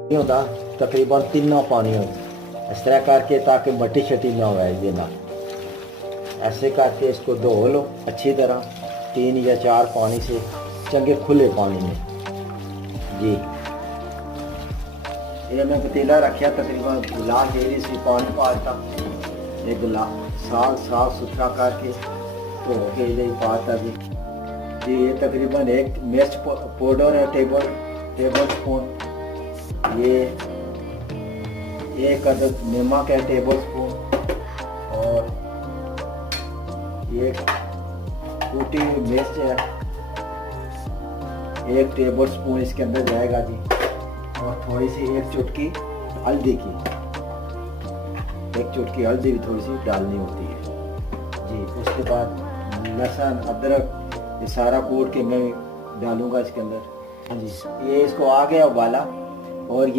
नहीं होता, तकरीबन 3 पानी हो इस तरह करके, ताकि मट्टी शट्टी ना हो ये ना। ऐसे करके इसको धो लो अच्छी तरह 3 या 4 पानी से, चंगे खुले पानी में जी। ये मैं पतीला रखा तकरीबन गिलास डेरी से पानी पाता, एक गिलास साफ सुथरा करके धो के ये पाता जी। ये तकरीबन एक मिर्च पाउडर है टेबल स्पून, ये एक अदद नमक है टेबल स्पून, और ये कूटी हुई मिर्च है 1 टेबल स्पून इसके अंदर जाएगा जी। और थोड़ी सी 1 चुटकी हल्दी की, 1 चुटकी हल्दी भी थोड़ी सी डालनी होती है जी। उसके बाद लहसुन अदरक ये सारा कूट के मैं डालूंगा इसके अंदर। हाँ जी, ये इसको आ गया उबाला। और